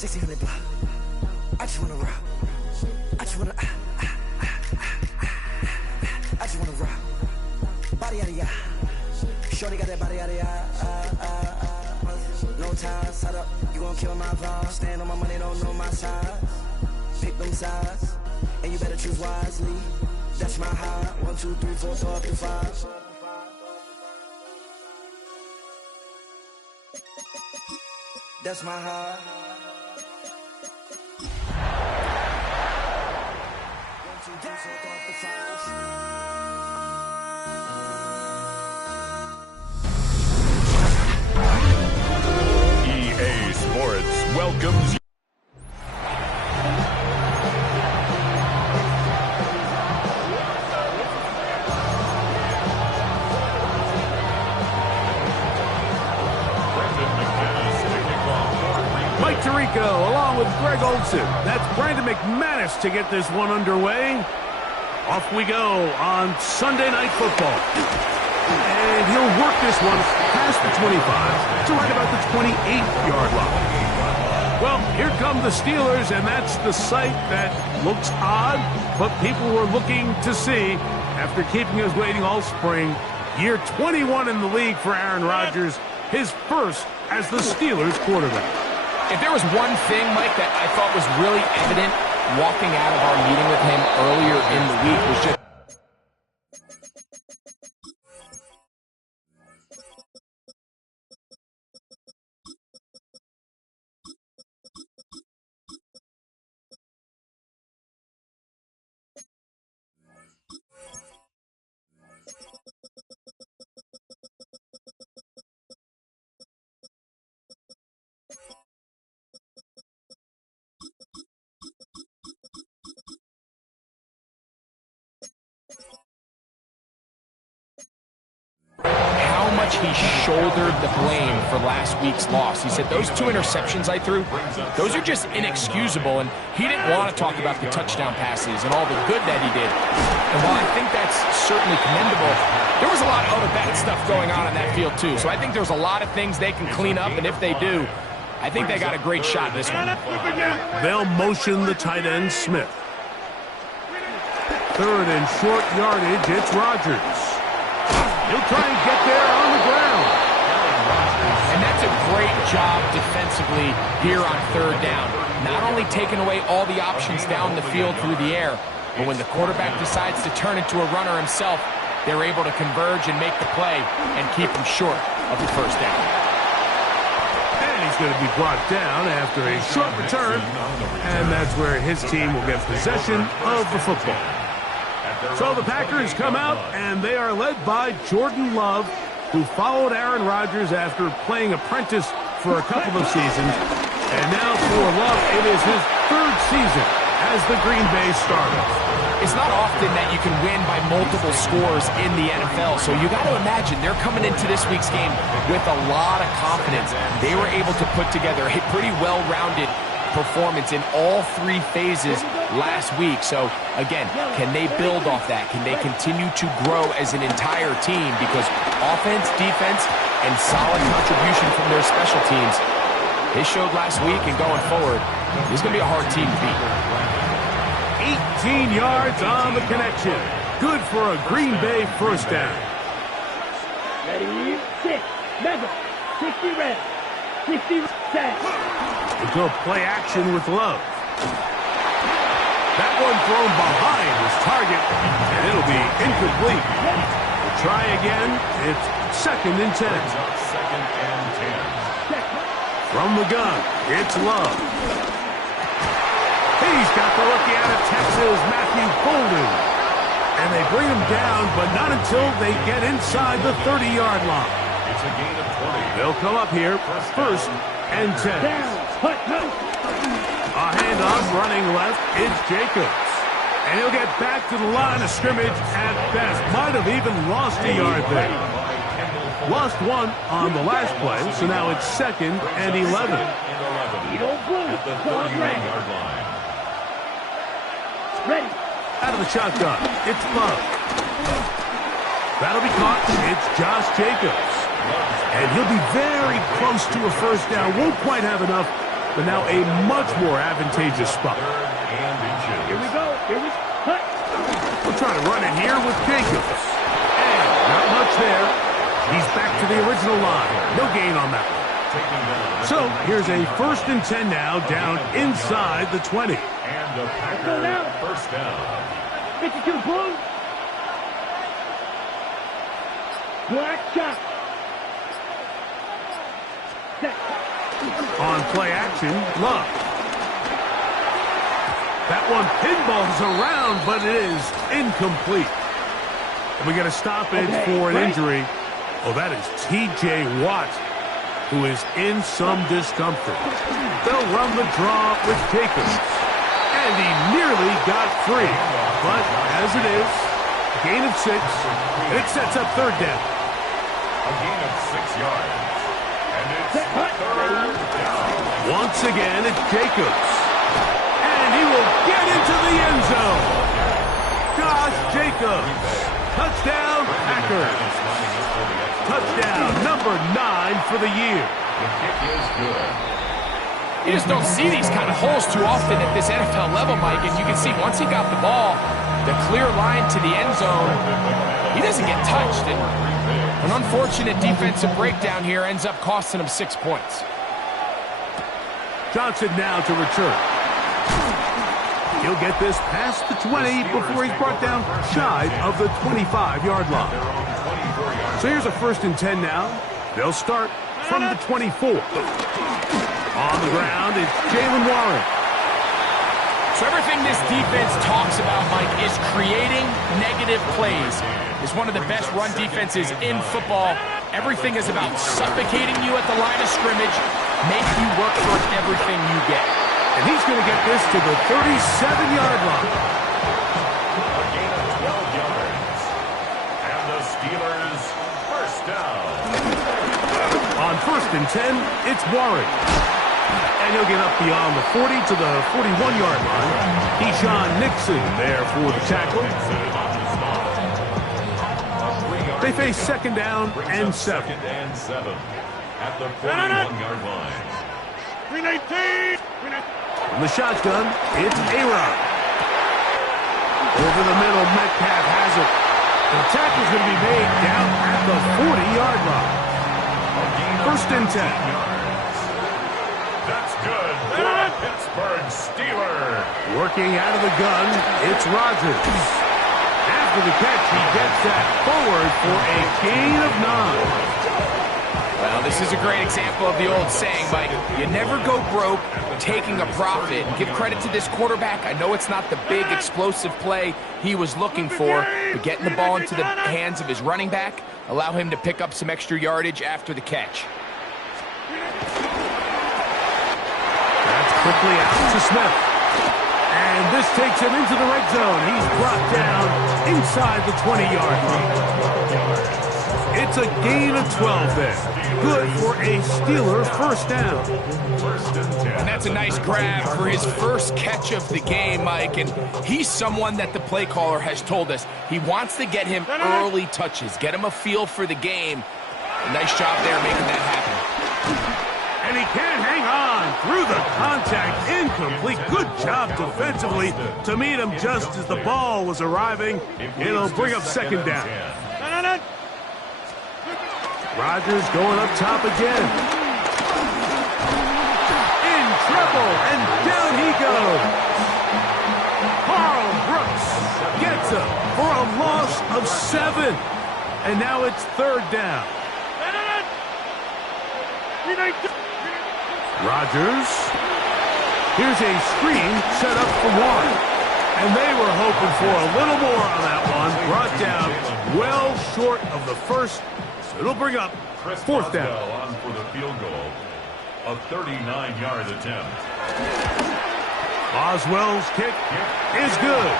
1600 block. I just wanna rock. I just wanna I just wanna rock. Body out of ya. Shorty got that body out of ya. No ties, side up. You gon' kill my vibe. Stand on my money, don't know my size. Pick them sides, and you better choose wisely. That's my high. 1, 2, 3, 4, 5 through 5. That's my high. 1, 2, 3, 4, 5 through 5. EA Sports welcomes you. Along with Greg Olson. That's Brandon McManus to get this one underway. Off we go on Sunday Night Football. And he'll work this one past the 25 to right about the 28-yard line. Well, here come the Steelers, and that's the sight that looks odd, but people were looking to see after keeping us waiting all spring. Year 21 in the league for Aaron Rodgers, his first as the Steelers quarterback. If there was one thing, Mike, that I thought was really evident walking out of our meeting with him earlier in the week was just how much he shouldered the blame for last week's loss. He said, those 2 interceptions I threw, those are just inexcusable, and he didn't want to talk about the touchdown passes and all the good that he did. And while I think that's certainly commendable, there was a lot of other bad stuff going on in that field too. So I think there's a lot of things they can clean up, and if they do, I think they got a great shot this one. They'll motion the tight end Smith. Third and short yardage, it's Rodgers. He'll try and get there on the ground. And that's a great job defensively here on third down. Not only taking away all the options down the field through the air, but when the quarterback decides to turn into a runner himself, they're able to converge and make the play and keep him short of the first down. And he's going to be brought down after a short return, and that's where his team will get possession of the football. So the Packers come out, and they are led by Jordan Love, who followed Aaron Rodgers after playing apprentice for a couple of seasons. And now for Love, it is his 3rd season as the Green Bay starter. It's not often that you can win by multiple scores in the NFL, so you got to imagine they're coming into this week's game with a lot of confidence. They were able to put together a pretty well-rounded performance in all 3 phases last week. So again, can they build off that? Can they continue to grow as an entire team? Because offense, defense, and solid contribution from their special teams, they showed last week, and going forward, this is going to be a hard team to beat. 18 yards on the connection. Good for a Green Bay first down. Ready, 6, level, 60 red, 60 set. We'll go play action with Love. That one thrown behind his target, and it'll be incomplete. We'll try again. It's 2nd and 10. From the gun, it's Love. He's got the rookie out of Texas, Matthew Bolden. And they bring him down, but not until they get inside the 30-yard line. It's a gain of 20. They'll come up here, 1st and 10. A handoff running left, it's Jacobs. And he'll get back to the line of scrimmage at best. Might have even lost a yard there. Lost 1 on the last play, so now it's 2nd and 11. At the 31-yard line. Ready. Out of the shotgun, it's Love. That'll be caught. It's Josh Jacobs. And he'll be very close to a first down. Won't quite have enough, but now a much more advantageous spot. Here we go. Cut. We'll try to run it here with Jacobs. And not much there. He's back to the original line. No gain on that one. So here's a 1st and 10 now, down inside the 20. And the Packers first down. 52 blue. Black shot. Set. On play action, Love. That one pinballs around, but it is incomplete. And we get a stoppage for an injury. Oh, that is T.J. Watt, who is in some discomfort. They'll run the draw with Jacobs. And he nearly got free. But as it is, gain of 6, and it sets up 3rd down. A gain of 6 yards. And it's 3rd down. Once again, it's Jacobs. And he will get into the end zone. Josh Jacobs. Touchdown, Packers. Touchdown number 9 for the year. The kick is good. You just don't see these kind of holes too often at this NFL level, Mike, and you can see once he got the ball, the clear line to the end zone, he doesn't get touched. And an unfortunate defensive breakdown here ends up costing him 6 points. Johnson now to return. He'll get this past the 20 before he's brought down shy of the 25-yard line. So here's a 1st and 10 now. They'll start from the 24. On the ground, it's Jalen Warren. So everything this defense talks about, Mike, is creating negative plays. It's one of the best run defenses in football. Everything is about suffocating you at the line of scrimmage, make you work for everything you get. And he's going to get this to the 37-yard line. A gain of 12 yards. And the Steelers first down. On 1st and 10, it's Warren. And he'll get up beyond the 40 to the 41-yard line. Keyshawn Nixon there for the tackle. They face 2nd down and 7. 2nd and 7 at the 41-yard line. 319. From the shotgun, it's A-Rod. Over the middle, Metcalf has it. The tackle's going to be made down at the 40-yard line. 1st and 10. That's good for a Pittsburgh Steeler. Working out of the gun, it's Rodgers. After the catch, he gets that forward for a gain of 9. Well, this is a great example of the old saying, Mike, you never go broke taking a profit. And give credit to this quarterback. I know it's not the big explosive play he was looking for, but getting the ball into the hands of his running back, allow him to pick up some extra yardage after the catch. That's quickly out to Smith. And this takes him into the red zone. He's brought down inside the 20-yard line. It's a gain of 12 there. Good for a Steeler first down. And that's a nice grab for his first catch of the game, Mike. And he's someone that the play caller has told us he wants to get him early touches, get him a feel for the game. Nice job there making that happen. And he can't hang on through the contact. Incomplete. Good job defensively to meet him just as the ball was arriving. It'll bring up 2nd down. Rodgers going up top again. In trouble, and down he goes. Carl Brooks gets him for a loss of 7. And now it's 3rd down. Rodgers. Here's a screen set up for Warren. And they were hoping for a little more on that one. Brought down well short of the first. It'll bring up 4th down. On for the field goal. A 39-yard attempt. Oswell's kick is good.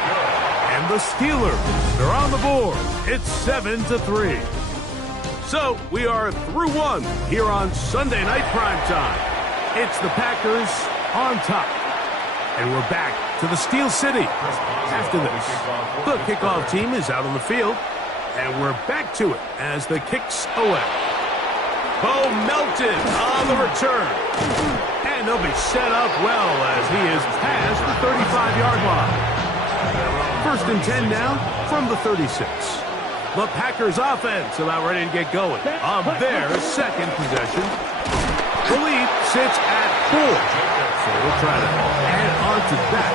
And the Steelers, they're on the board. It's 7-3. So we are through 1 here on Sunday Night Primetime. It's the Packers on top. And we're back to the Steel City after this. The kickoff team is out on the field. And we're back to it as the kicks away. Bo Melton on the return. And they'll be set up well as he is past the 35-yard line. First and 10 now from the 36. The Packers offense about ready to get going on their second possession. The lead sits at 4. So we'll try to add on to that.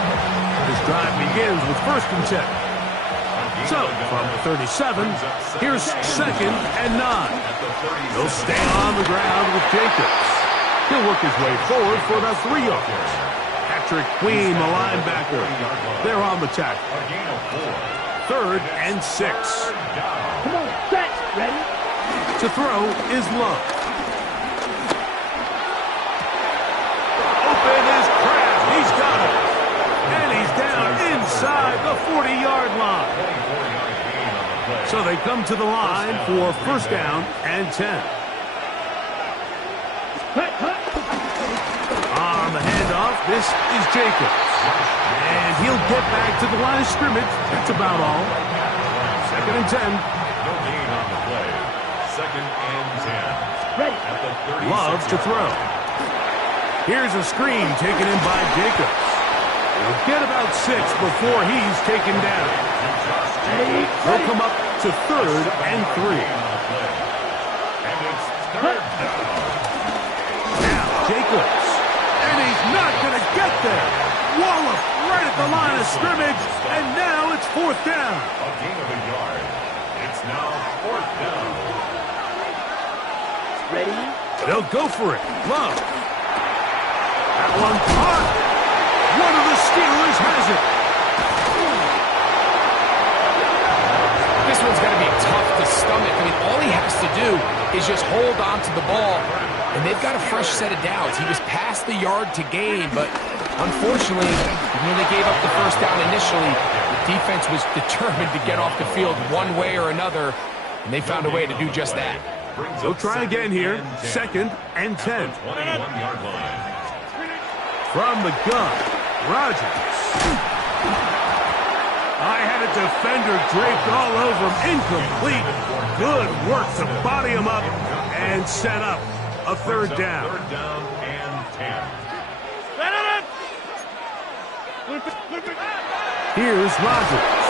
This drive begins with first and 10. So, from the 37, here's second and 9. He'll stay on the ground with Jacobs. He'll work his way forward for about 3 yards. Patrick Queen, the linebacker, they're on the tackle. Third and 6. Come on, set. Ready? To throw is Love. Open is Kraft. He's got it. And he's down inside the 40-yard line. So they come to the line for first down and 10. On the handoff, this is Jacobs. And he'll get back to the line of scrimmage. That's about all. Second and 10. No gain on the play. Second and 10. Ready. At the 36. Love to throw. Here's a screen taken in by Jacobs. He'll get about 6 before he's taken down. They'll come up to third and 3. And it's third down. Now Jacobs. And he's not going to get there. Wallop right at the line of scrimmage. And now it's fourth down. A gain of a yard. It's now fourth down. Ready? They'll go for it. Love. That one caught. One of the Steelers has it. This one's going to be tough to stomach. I mean, all he has to do is just hold on to the ball, and they've got a fresh set of downs. He was past the yard to gain, but unfortunately, when they gave up the first down initially, the defense was determined to get off the field one way or another, and they found a way to do just that. They'll try again here. Second and 10. 21-yard line. From the gun, Rodgers. I had a defender draped all over him. Incomplete. Good work to body him up and set up a third down. Third down and 10. Here's Rodgers.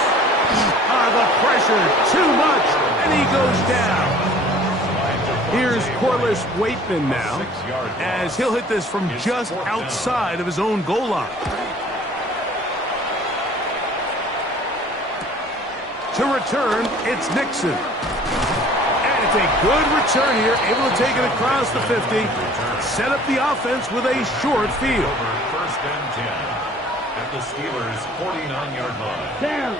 The pressure, too much, and he goes down. Here's Corliss Waitman now, as he'll hit this from just outside of his own goal line. To return, it's Nixon. And it's a good return here, able to take it across the 50, set up the offense with a short field. First and 10 at the Steelers' 49-yard line. Down.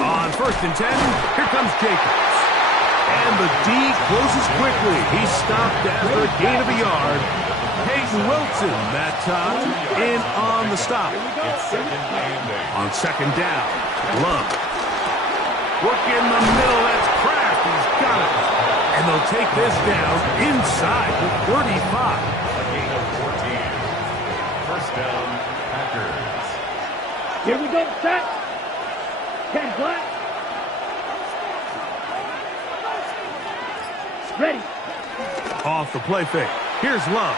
On first and 10, here comes Jacobs. And the D closes quickly. He's stopped after a gain of a yard. Peyton Wilson that time in on the stop. It's second and 8. On second down, Love. Work in the middle, that's Kraft. He's got it. And they'll take this down inside the 35. A gain of 14. First down, Packers. Here we go, set. 10 black. Ready. Off the play fake. Here's Love.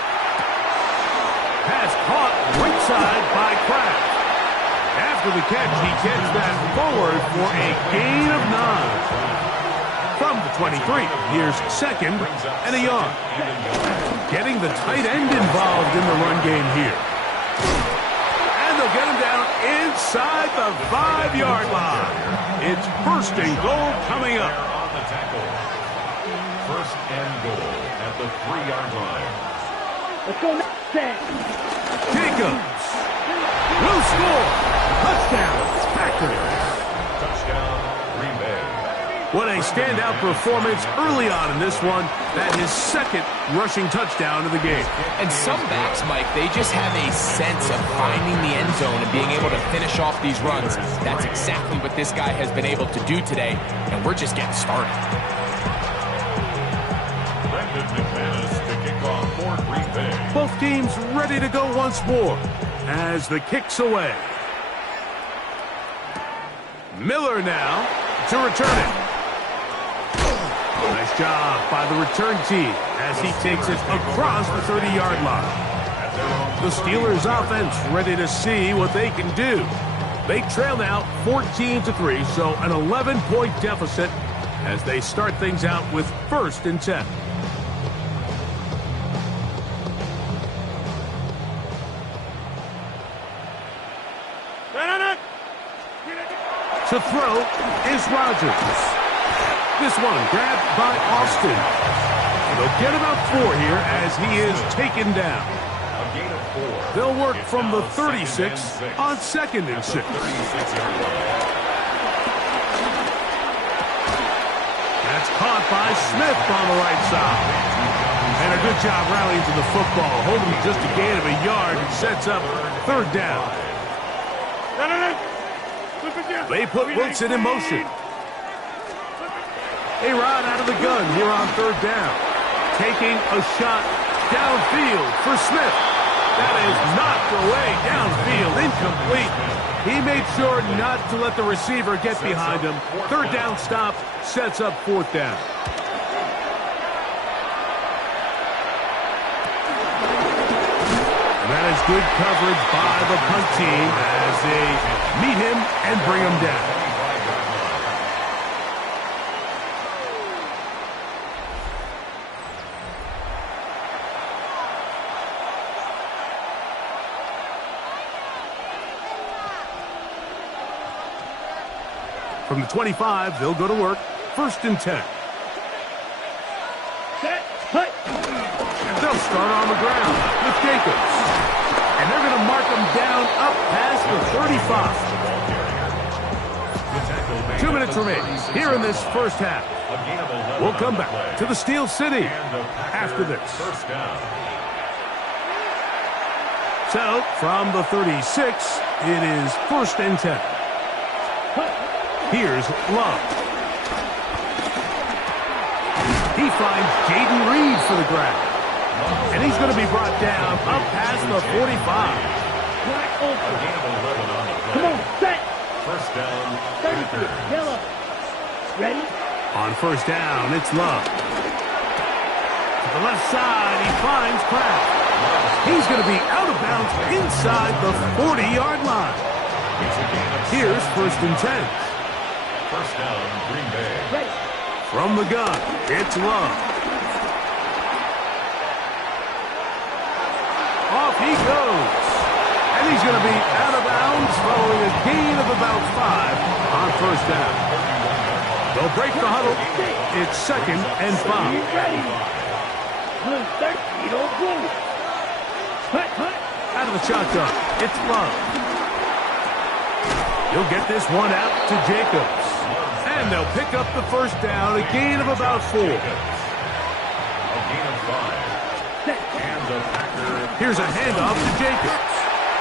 Pass caught right side by Kraft. After the catch, he gets that forward for a gain of 9. From the 23, here's second and a yard. Getting the tight end involved in the run game here. And they'll get him down inside the 5-yard line. It's first and goal coming up. On the tackle. First and goal at the 3-yard line. Let's go next. Set. Jacobs will score. Touchdown, Packers. Touchdown, Green Bay. What a standout performance early on in this one. That is second rushing touchdown of the game. And some backs, Mike, they just have a sense of finding the end zone and being able to finish off these runs. That's exactly what this guy has been able to do today, and we're just getting started. Brendan McManus to kick off for Green Bay. Both teams ready to go once more as the kick's away. Miller now to return it. Nice job by the return team as he takes it across the 30-yard line. The Steelers offense ready to see what they can do. They trail now 14-3, so an 11-point deficit as they start things out with 1st and 10. To throw is Rodgers. This one grabbed by Austin. They'll get about 4 here as he is taken down. They'll work from the 36 on 2nd and 6. That's caught by Smith on the right side. And a good job rallying to the football, holding just a gain of a yard and sets up 3rd down. They put Wilson in motion. A-Rod out of the gun here on 3rd down. Taking a shot downfield for Smith. That is knocked away downfield, incomplete. He made sure not to let the receiver get behind him. 3rd down stop sets up 4th down. And that is good coverage by the punt team as they meet him and bring him down. From the 25, they'll go to work. 1st and 10. They'll start on the ground with Jacobs. And they're going to mark him down up past the 35. 2 minutes remain here in this 1st half. We'll come back to the Steel City after this. So, from the 36, it is 1st and 10. Here's Love. He finds Jaden Reed for the grab. And he's going to be brought down up past the 45. Come on, set. 1st down. 33. Yellow. Ready? On 1st down, it's Love. To the left side, he finds Kraft. He's going to be out of bounds inside the 40-yard line. Here's 1st and 10. 1st down, Green Bay. Ready. From the gun, it's Love. Off he goes. And he's going to be out of bounds following a gain of about 5 on 1st down. They'll break the huddle. It's 2nd and 5. Ready. Blue 30, don't blue. Hut. Out of the shotgun, it's Love. He'll get this one out to Jacobs. And they'll pick up the 1st down, a gain of about 4. A gain of 5. And the Packers. Here's a handoff to Jacobs.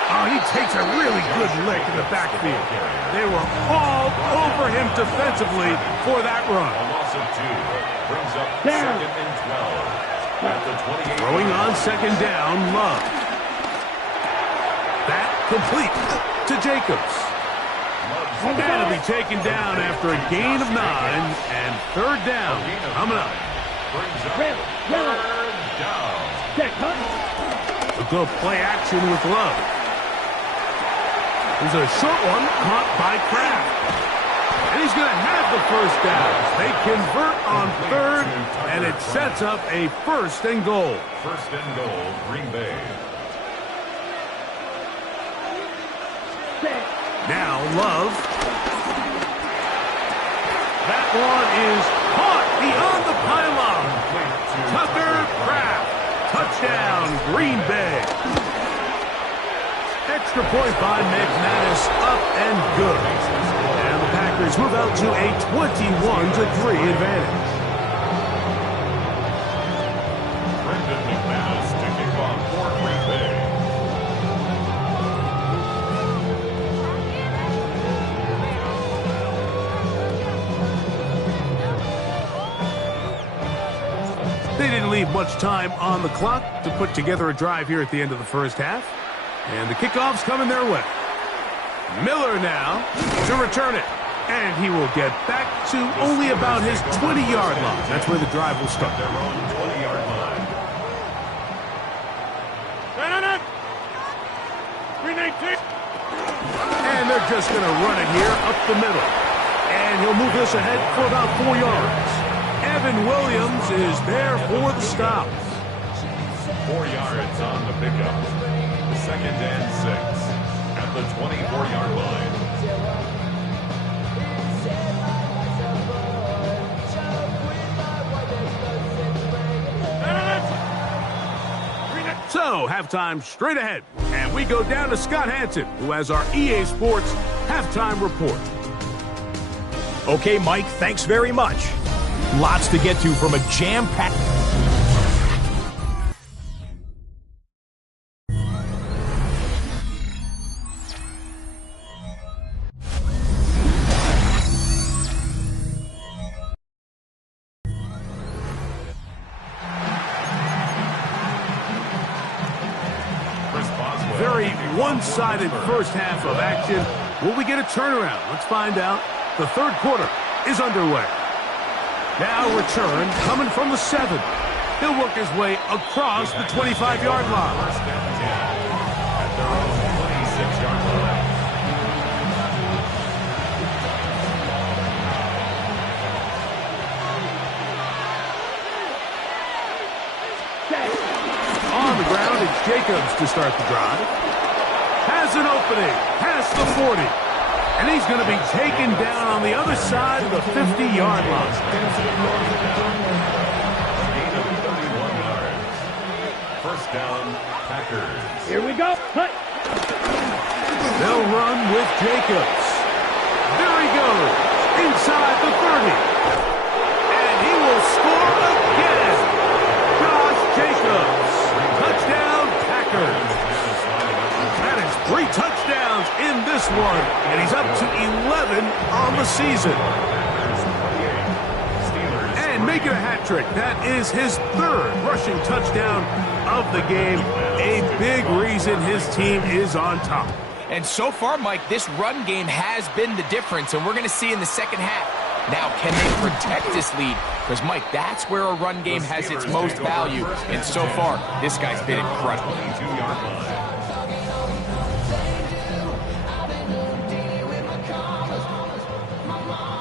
Oh, he takes a really good lick in the backfield. They were all over him defensively for that run. A loss of 2 brings up 2nd and 12. At the 28. Throwing on 2nd down, Love. That complete to Jacobs. And it'll be taken down after a gain of 9 and 3rd down coming up. Brings up Ready. 3rd down. Set. Hut. A good play action with Love. There's a short one caught by Kraft. And he's going to have the 1st down. They convert on 3rd, and it sets up a 1st and goal. 1st and goal, Green Bay. Set. Now Love. That one is caught beyond the pylon. Tucker Kraft. Touchdown, Green Bay. Extra point by McManus, up and good. And the Packers move out to a 21-3 advantage. Brendan McManus to kick off for Green Bay. They didn't leave much time on the clock to put together a drive here at the end of the 1st half. And the kickoff's coming their way. Miller now to return it. And he will get back to only about his 20-yard line. That's where the drive will start. Their own 20-yard line. And they're just going to run it here up the middle. And he'll move this ahead for about 4 yards. Evan Williams is there for the stop. 4 yards on the pickup. 2nd and 6 at the 24-yard line. So, halftime straight ahead. And we go down to Scott Hansen, who has our EA Sports halftime report. Okay, Mike, thanks very much. Lots to get to from a jam-packed... Very one-sided first half of action. Will we get a turnaround? Let's find out. The third quarter is underway. Now return coming from the 7. He'll work his way across the 25-yard line. First and 10 at their own 26-yard line. On the ground, it's Jacobs to start the drive. Has an opening past the 40. And he's going to be taken down on the other side of the 50-yard line. Gain of 31 yards. First down, Packers. Here we go. Cut. They'll run with Jacobs. There he goes, inside the 30. And he will score again. Josh Jacobs. Touchdown, Packers. That is 3 touchdowns in this one, and he's up to 11 on the season. And making a hat trick. That is his 3rd rushing touchdown of the game. A big reason his team is on top. And so far, Mike, this run game has been the difference, and we're going to see in the second half. Now, can they protect this lead? Because, Mike, that's where a run game has its most value. And so far, this guy's been incredible. 22-yard line.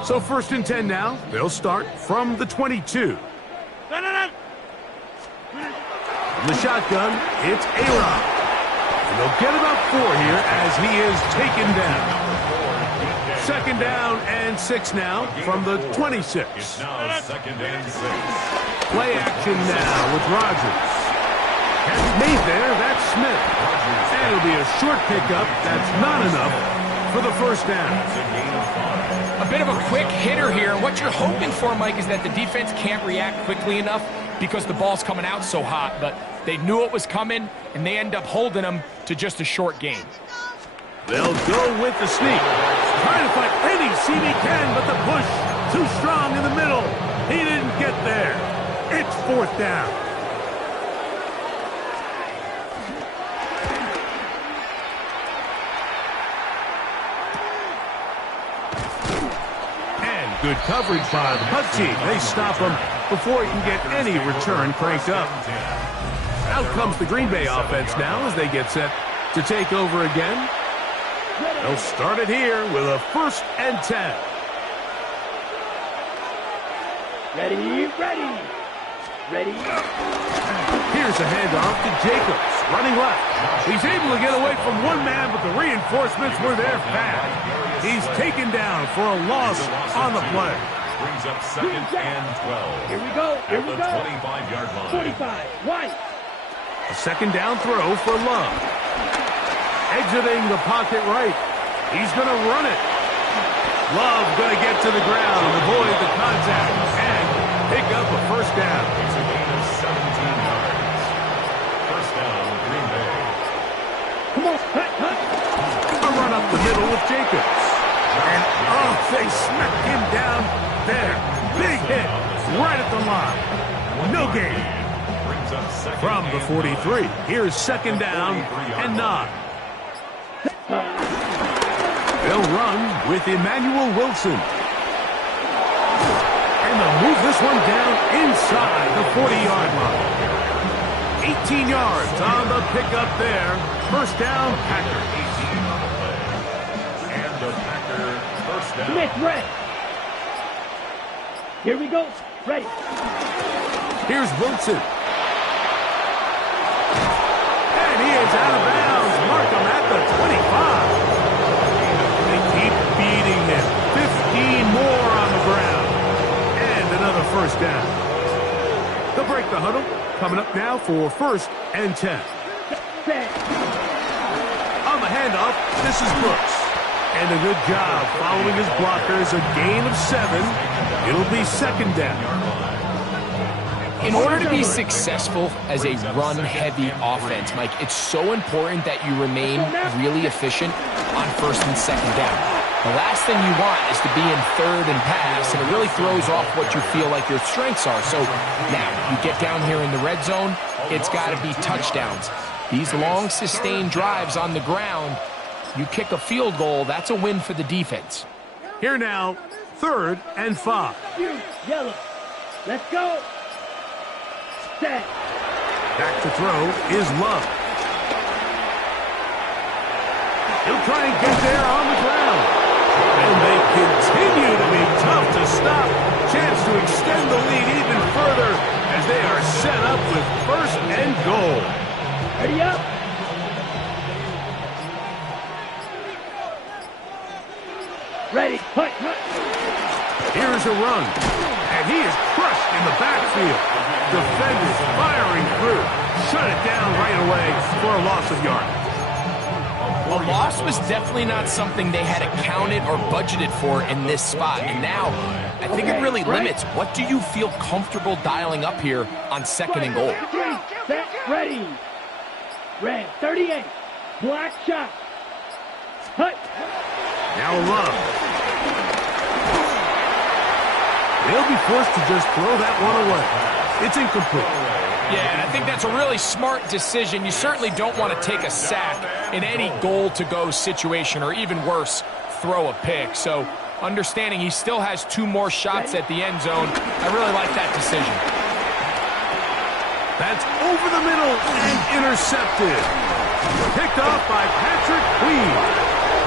So 1st and 10 now. They'll start from the 22. From the shotgun, it's A-Rod. And they'll get about 4 here as he is taken down. 2nd down and 6 now from the 26. It's now 2nd and 6. Play action now with Rodgers. Catch made there, that's Smith. And it'll be a short pickup. That's not enough for the first down. A bit of a quick hitter here. What you're hoping for, Mike, is that the defense can't react quickly enough because the ball's coming out so hot. But they knew it was coming, and they end up holding them to just a short gain. They'll go with the sneak. Trying to find any seam he can, but the push too strong in the middle. He didn't get there. It's 4th down. Good coverage by the punt team. They stop him before he can get any return cranked up. Out comes the Green Bay offense now as they get set to take over again. They'll start it here with a 1st and 10. Ready. Here's a handoff to Jacobs, running left. He's able to get away from one man, but the reinforcements were there fast. He's taken down for a loss on the play. Brings up 2nd and 12. Here we go. At the 25-yard line. 45. White. A 2nd down throw for Love. Exiting the pocket right. He's going to run it. Love going to get to the ground, avoid the contact, and pick up a 1st down. It's a gain of 17 yards. 1st down, Green Bay. Come on. Cut. A run up the middle with Jacobs. And, they smacked him down there. Big hit right at the line. No gain. Brings up 2nd From the and 43, here's 2nd down and 9. They'll run with Emmanuel Wilson. And they'll move this one down inside the 40-yard line. 18 yards on the pickup there. First down, Packers. 18 on the play. And the Packer first down. Smith, red. Here we go. Ready. Here's Wilson. And he is out of bounds. Mark him at the 25. They keep beating him. 15 more on the ground. And another first down. They'll break the huddle. Coming up now for first and 10. On the handoff, this is Brooks. And a good job following his blockers. A gain of 7. It'll be second down. In order to be successful as a run-heavy offense, Mike, it's so important that you remain really efficient on first and second down. The last thing you want is to be in third and pass, and it really throws off what you feel like your strengths are. So now, you get down here in the red zone, it's got to be touchdowns. These long, sustained drives on the ground, you kick a field goal, that's a win for the defense. Here now, third and 5. Yellow. Let's go. Set. Back to throw is Love. He'll try and get there on the ground. And they continue to be tough to stop. Chance to extend the lead even further as they are set up with first and goal. Ready up. Ready. Punt. Here's a run. And he is crushed in the backfield. Defenders firing through. Shut it down right away for a loss of yardage. A loss was definitely not something they had accounted or budgeted for in this spot. And now, I think it really limits what do you feel comfortable dialing up here on second and goal. Set. Ready. Red. 38. Black shot. Hut. Now Love. They'll be forced to just throw that one away. It's incomplete. Yeah, I think that's a really smart decision. You certainly don't want to take a sack in any goal-to-go situation, or even worse, throw a pick. So understanding he still has 2 more shots at the end zone, I really like that decision. That's over the middle and intercepted. Picked off by Patrick Queen.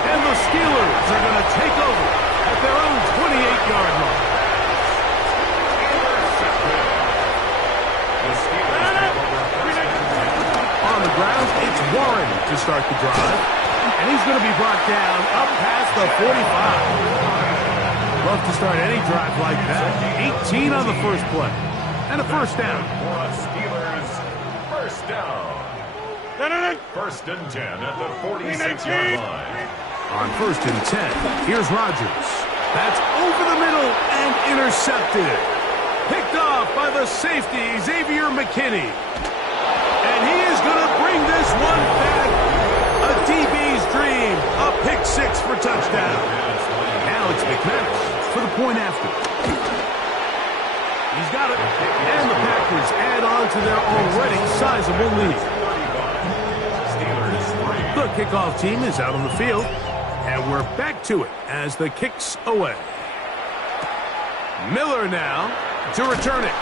And the Steelers are going to take over at their own 28-yard line. On the ground, it's Warren to start the drive. And he's going to be brought down up past the 45. Love to start any drive like that. 18 on the first play. And a first down. For a Steelers first down. First and 10 at the 46-yard line. On first and 10, here's Rodgers. That's over the middle and intercepted. Picked off by the safety, Xavier McKinney. And he is going to bring this one back. A DB's dream. A pick 6 for touchdown. Now it's McManus for the point after. He's got it. And the Packers add on to their already sizable lead. The kickoff team is out on the field. And we're back to it as the kick's away. Miller now to return it.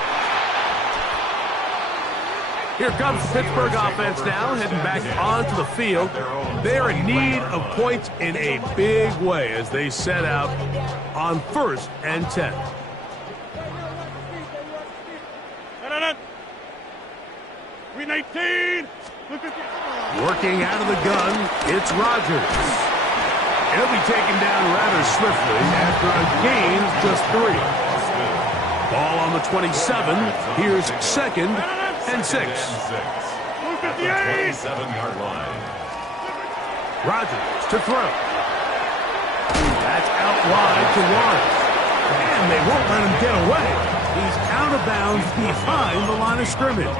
Here comes the Pittsburgh offense now, heading back onto the field. They're in need of points in a big way as they set out on first and 10. Working out of the gun, it's Rodgers. He'll be taken down rather swiftly after a gain of just 3. Ball on the 27. Here's second and 6. At the 27-yard line. Rodgers to throw. That's out wide to Warren. And they won't let him get away. He's out of bounds behind the line of scrimmage.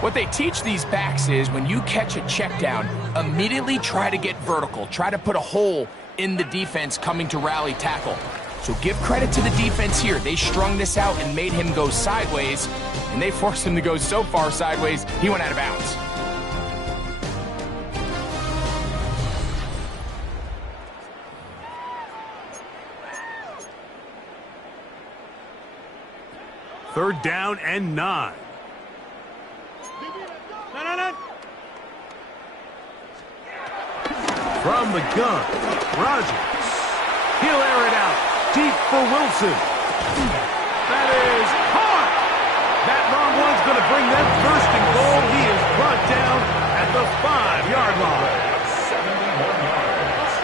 What they teach these backs is when you catch a check down, immediately try to get vertical. Try to put a hole in the defense coming to rally tackle. So give credit to the defense here. They strung this out and made him go sideways, and they forced him to go so far sideways, he went out of bounds. 3rd down and 9. From the gun, Rodgers. He'll air it out deep for Wilson. That is caught. That long one's going to bring them 1st and goal. He is brought down at the 5-yard line. 71 yards.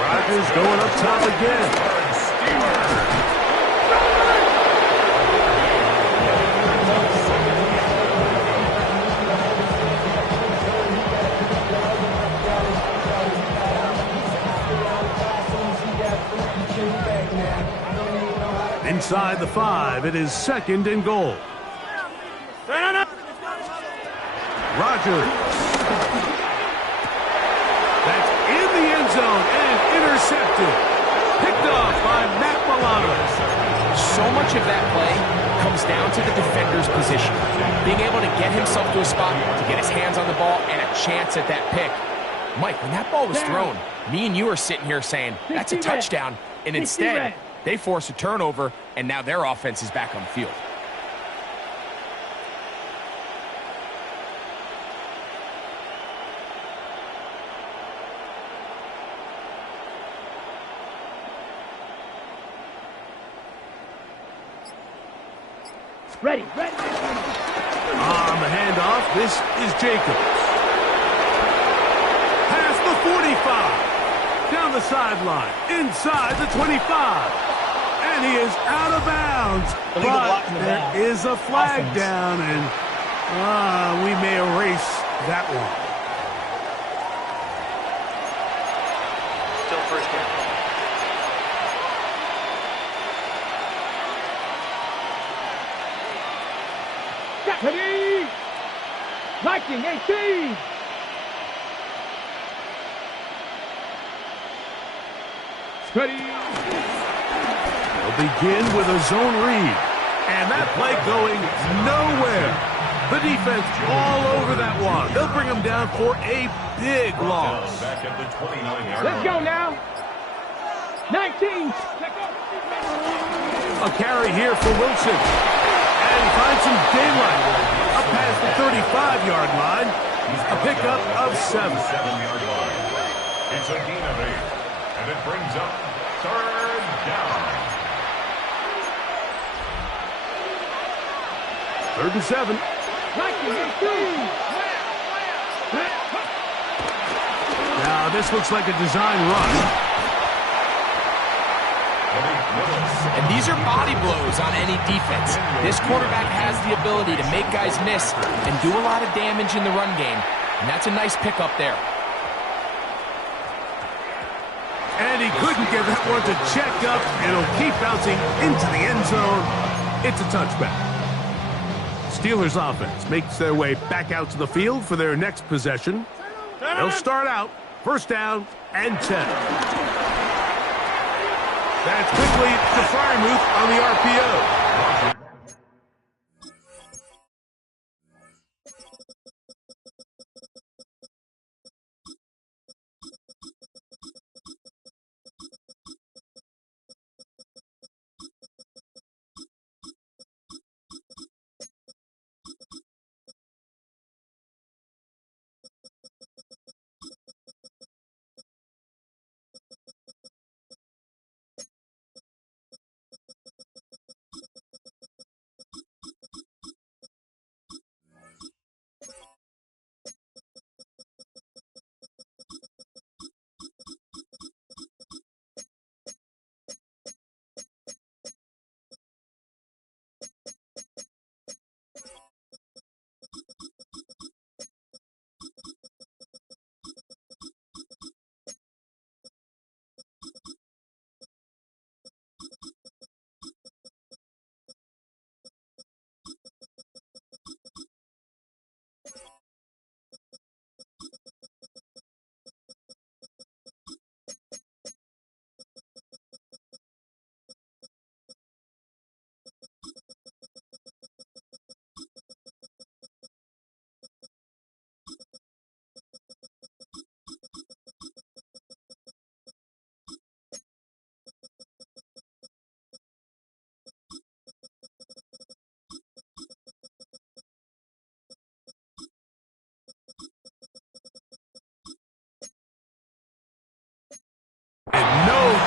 Rodgers going up top again. Inside the 5, it is 2nd and goal. Rodgers. That's in the end zone and intercepted. Picked off by Matt Milano. So much of that play comes down to the defender's position. Being able to get himself to a spot, to get his hands on the ball, and a chance at that pick. Mike, when that ball was thrown, me and you are sitting here saying, that's a touchdown, and instead, they force a turnover, and now their offense is back on the field. Ready. On the handoff, this is Jacobs. Past the 45. Down the sideline. Inside the 25. And he is out of bounds. But there is a flag down, and we may erase that one. Still 1st down. Ready. Viking 18. Ready. They'll begin with a zone read. And that play going nowhere. The defense all over that one. They'll bring them down for a big loss. Back at the 29-yard Let's go now. 19. A carry here for Wilson. And he finds some daylight. Up past the 35-yard line. A pickup of 7. 7-yard line. It's a gain of 8. And it brings up 3rd down. 3rd and 7. Now this looks like a design run. And these are body blows on any defense. This quarterback has the ability to make guys miss and do a lot of damage in the run game. And that's a nice pickup there. And he couldn't get that one to check up. It'll keep bouncing into the end zone. It's a touchback. Steelers offense makes their way back out to the field for their next possession. They'll start out 1st down and 10. That's quickly to Fryermuth on the RPO.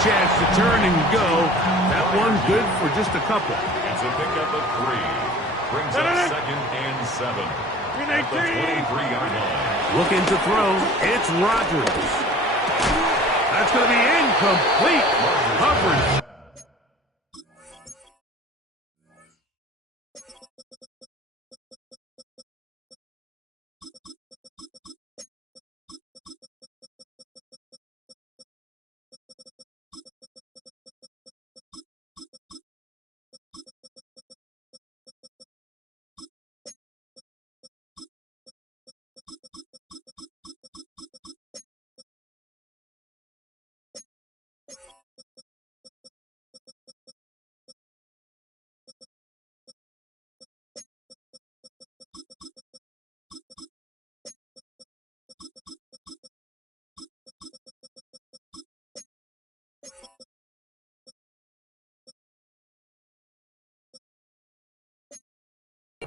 chance to turn and go. That one good for just a couple. It's a pickup of 3. Brings up 2nd and 7. At the 23-yard line. Looking to throw. It's Rodgers. That's going to be incomplete. Coverage.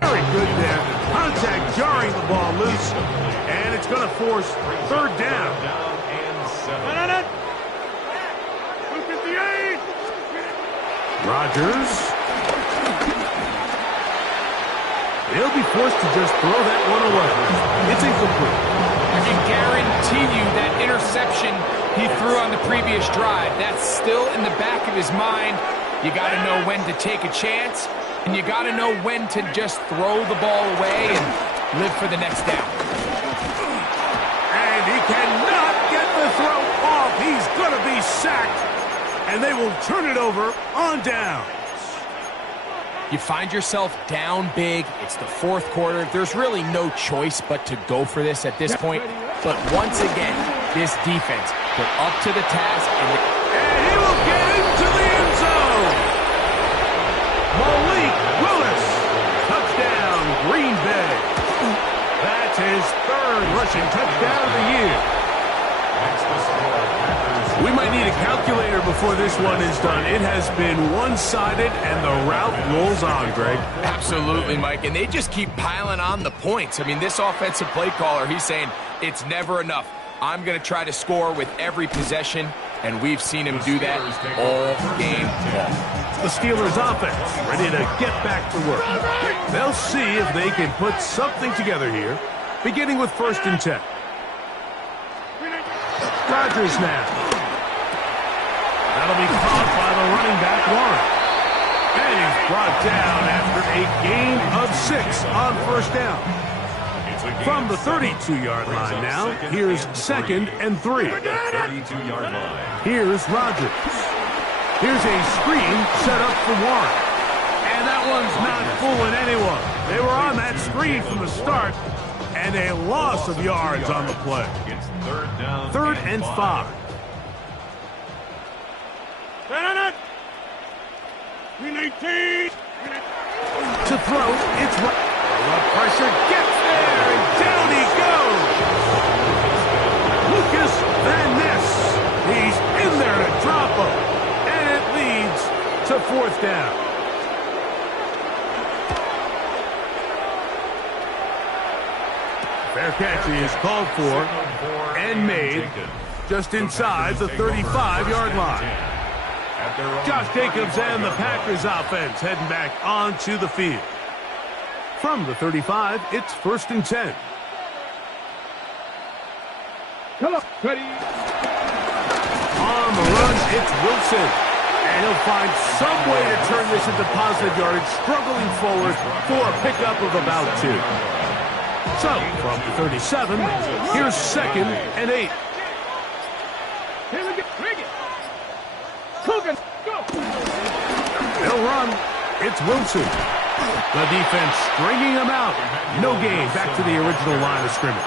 Very good there. Contact jarring the ball loose. And it's going to force 3rd down. Rodgers. They'll be forced to just throw that one away. It's incomplete. I can guarantee you that interception he threw on the previous drive, that's still in the back of his mind. You got to know when to take a chance, and you got to know when to just throw the ball away and live for the next down. And he cannot get the throw off. He's going to be sacked, and they will turn it over on downs. You find yourself down big. It's the 4th quarter. There's really no choice but to go for this at this point. But once again, this defense, they're up to the task. And he will get into the end zone. Malik Willis. Touchdown, Green Bay. That's his 3rd rushing touchdown of the year. We might need a calculator before this one is done. It has been one-sided, and the route rolls on, Greg. Absolutely, Mike, and they just keep piling on the points. I mean, this offensive play caller, he's saying it's never enough. I'm going to try to score with every possession, and we've seen him do that all game long. The Steelers offense ready to get back to work. They'll see if they can put something together here, beginning with 1st and 10. Rodgers now. That'll be caught by the running back, Warren. And he's brought down after a gain of 6 on 1st down. From the 32-yard line now, here's 2nd and 3. Here's Rodgers. Here's a screen set up for Warren. And that one's not fooling anyone. They were on that screen from the start, and a loss of yards on the play. 3rd and 5. To throw, it's the pressure gets there, and down he goes. Lucas Van Ness. He's in there to drop him, and it leads to 4th down. Fair catch is called for and made just inside the 35-yard line. Josh Jacobs and the Packers offense heading back onto the field. From the 35, it's 1st and 10. Come on, ready. On the run, it's Wilson. And he'll find some way to turn this into positive yardage, struggling forward for a pickup of about 2. So, from the 37, here's 2nd and 8. Here we go. Bring it. Coogan, go. They'll run. It's Wilson. The defense stringing them out. No gain. Back to the original line of scrimmage.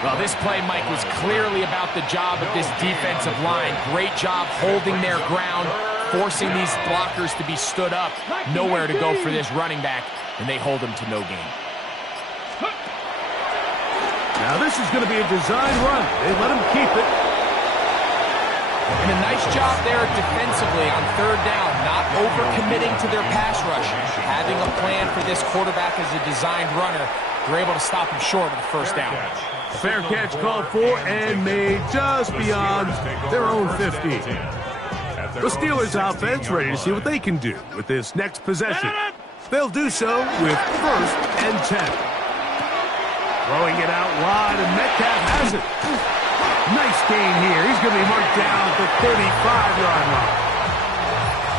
Well, this play, Mike, was clearly about the job of this defensive line. Great job holding their ground, forcing these blockers to be stood up. Nowhere to go for this running back, and they hold him to no gain. Now this is going to be a design run. They let him keep it. And a nice job there defensively on 3rd down, not overcommitting to their pass rush. Having a plan for this quarterback as a designed runner, they're able to stop him short of the 1st down. Fair catch called for and made just beyond their own 15. The Steelers offense ready to see what they can do with this next possession. They'll do so with 1st and 10. Throwing it out wide, and Metcalf has it. Nice gain here. He's going to be marked down at the 35-yard line.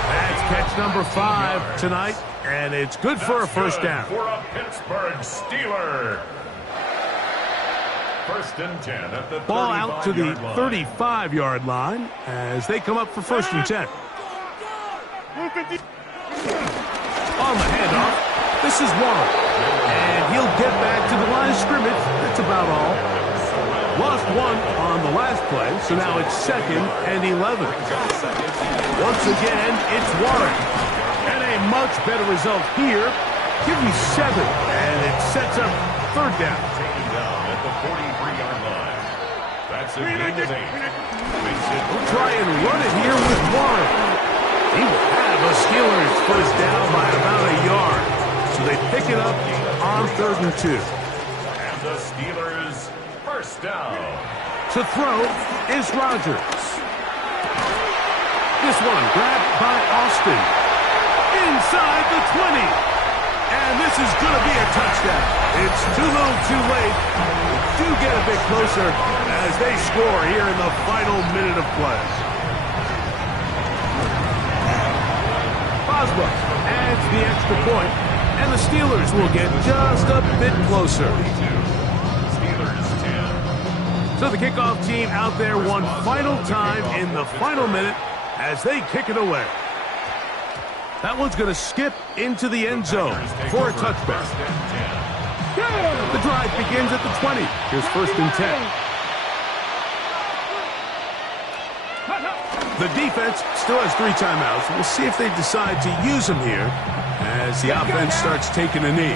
That's catch number 5 tonight, and it's good for a first down. For a Pittsburgh Steeler. 1st and 10 at the Ball out to the 35-yard line as they come up for 1st and 10. On the handoff, this is Warren. And he'll get back to the line of scrimmage. That's about all. Lost 1 on the last play, so now it's 2nd and 11. Once again, it's Warren. And a much better result here. Give me 7, and it sets up 3rd down. Taken down at the 43-yard line. That's a gain of 8. We'll try and run it here with Warren. He will have a Steelers first down by about a yard. So they pick it up on 3rd and 2. And the Steelers first down. To throw is Rodgers. This one grabbed by Austin. Inside the 20. And this is going to be a touchdown. It's too little too late. Do get a bit closer as they score here in the final minute of play. Boswell adds the extra point, and the Steelers will get just a bit closer. Steelers 10. So the kickoff team out there one final time in the final minute as they kick it away. That one's going to skip into the end zone for a touchback. The drive begins at the 20. Here's 1st and 10. The defense still has 3 timeouts. We'll see if they decide to use them here as the offense starts taking a knee.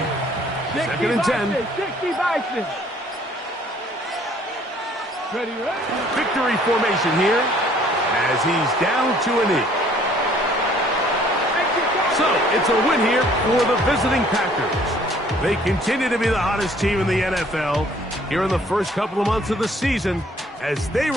2nd and 10. Victory formation here as he's down to a knee. So it's a win here for the visiting Packers. They continue to be the hottest team in the NFL here in the first couple of months of the season as they